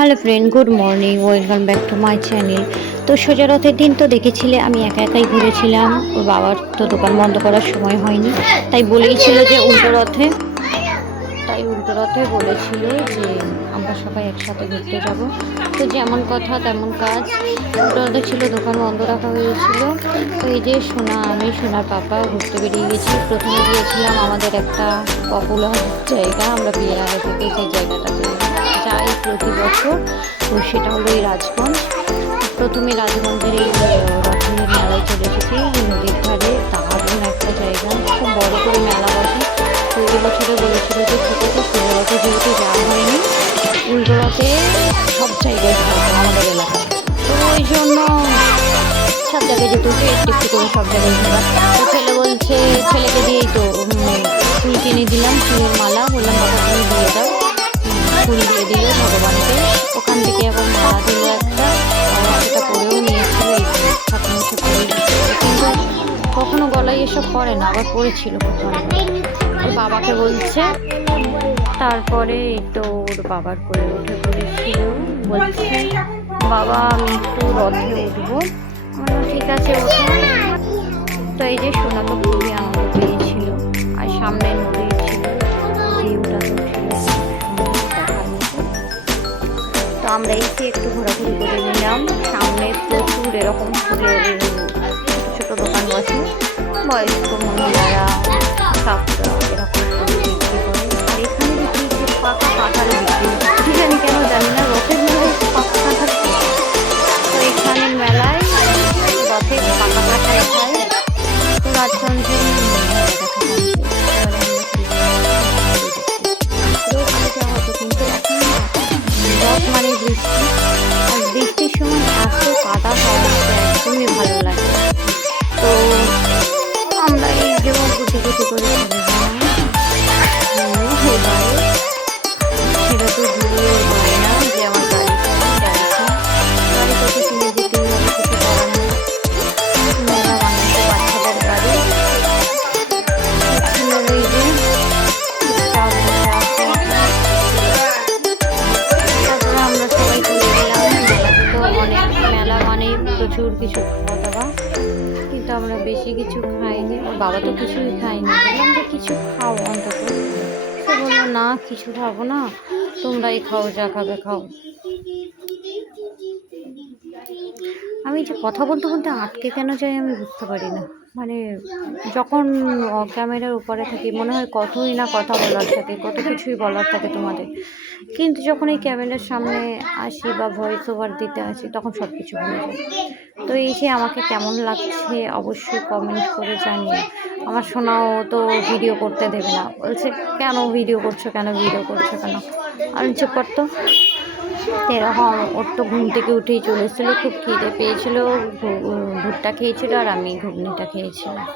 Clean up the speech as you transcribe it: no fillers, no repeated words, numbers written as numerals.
Hello friend, good morning, welcome back to my channel. তো সোজা রথের দিন তো দেখেছিলে আমি একা একাই ঘুরেছিলাম। ওর বাবার তো দোকান বন্ধ করার সময় হয়নি, তাই বলেইছিল যে উল্টো রথে বলেছিল যে আমরা সবাই একসাথে ঘুরতে যাব। তো যেমন কথা তেমন কাজ, উল্টো রথে ছিল, দোকান বন্ধ রাখা হয়েছিল। তো এই যে সোনার পাপা ঘুরতে বেরিয়ে গেছি। প্রথমে গিয়েছিলাম আমাদের একটা পপুলার জায়গা, আমরা বিয়ের আগে থেকে সেই জায়গাটাতে যাই প্রতি বছর। তো সেটা হলো এই রাজগঞ্জ। প্রথমে রাজগঞ্জের এই রথের মেলায় চলে এসেছি, নদীর ধারে দারুণ একটা জায়গা, খুব বড় করে মেলা বসে। তো এবছরে বলেছিল যে ঠিক আছে, সোজা রথে যেহেতু যাওয়া হয়নি, উল্টো রথে সব জায়গায় ঘুরবো আমাদের এলাকায়। তো ওই জন্য সব জায়গায় যেতে হচ্ছে, একটু একটু করে সব জায়গায় ঘোরা। তো ছেলে বলছে, ছেলেকে দিয়েই তো ফুল কিনে দিলাম, ফুলের মালা, বললাম বাবা তুমি দিয়ে দাও। ফুল দিয়ে দিল ভগবানকে। ওখান থেকে আবার মালা দিল একটা, সেটা পরেও নিয়েছিল। এই ঠাকুর মুখে পরে দিচ্ছিল, কিন্তু কখনো গলায় এসব পরে না, আবার পরেছিল ওর বাবাকে বলছে। তারপরে এই তো ওর বাবার কোলে উঠে পড়েছিল, বলছে বাবা আমি একটু রথে উঠবো। ঠিক আছে ওঠো। তো এই যে সোনা তো খুবই আনন্দ পেয়েছিল, আর সামনে নদী ছিল, ভিউটা তো ছিল দেখার মতো। তো আমরা এসে একটু ঘোরাঘুরি করে নিলাম। সামনে প্রচুর এরকম ফুলের ছোট দোকান বসে, বয়স্ক মহিলারা কাকুরা এরকম ফুল বিক্রি করে। আর এখানে দেখি যে পাকা কাঁঠাল বিক্রি হয়, কি জানি কেন জানি না, রথের মেলায় পাকা কাঁঠাল। তো এখানের মেলায় রথে পাকা কাঁঠাল খায়। তো রাজগঞ্জে কিন্তু এখন রথ মানে বৃষ্টি, আর বৃষ্টির সময় এত কাদা হয় যে একদমই ভালো লাগে। তো আমরা এই যেমন গুটি গুটি করে চলে গেলাম। এবারে সেটা তো দিয়ে হয় না যে আমার গাড়ি করতে কিনে যেতেই হবে, কিছু করার নেই। মেলা বানাচ্ছে বাচ্চাদের গাড়ি, এই যে তারপরে আমরা সবাই চলে গেলাম। মেলাতে তো অনেক, মেলা মানে প্রচুর কিছু খাওয়া দাওয়া, কিন্তু আমরা বেশি কিছু খাইনি। ওর বাবা তো কিছুই খাইনি, বললাম যে কিছু খাও অন্তত। সে বললো না কিছু খাবো না, তোমরাই খাও, যা খাবে খাও। আমি যে কথা বলতে বলতে আটকে কেন যাই আমি বুঝতে পারি না। মানে যখন ক্যামেরার উপরে থাকি মনে হয় কতই না কথা বলার থাকে, কত কিছুই বলার থাকে তোমাদের, কিন্তু যখন এই ক্যামেরার সামনে আসি বা ভয়েস ওভার দিতে আসি তখন সব কিছু ভুলে যায়। তো এই যে আমাকে কেমন লাগছে অবশ্যই কমেন্ট করে জানিয়ে। আমার সোনাও তো ভিডিও করতে দেবে না, বলছে কেন ভিডিও করছো, কেন ভিডিও করছো কেন। আমি চুপ করতো। এরকম ওর তো ঘুম থেকে উঠেই চলে এসেছিলো, খুব খিদে পেয়েছিল, ভুট্টা খেয়েছিল আর আমি ঘুগনিটা খেয়েছিলাম।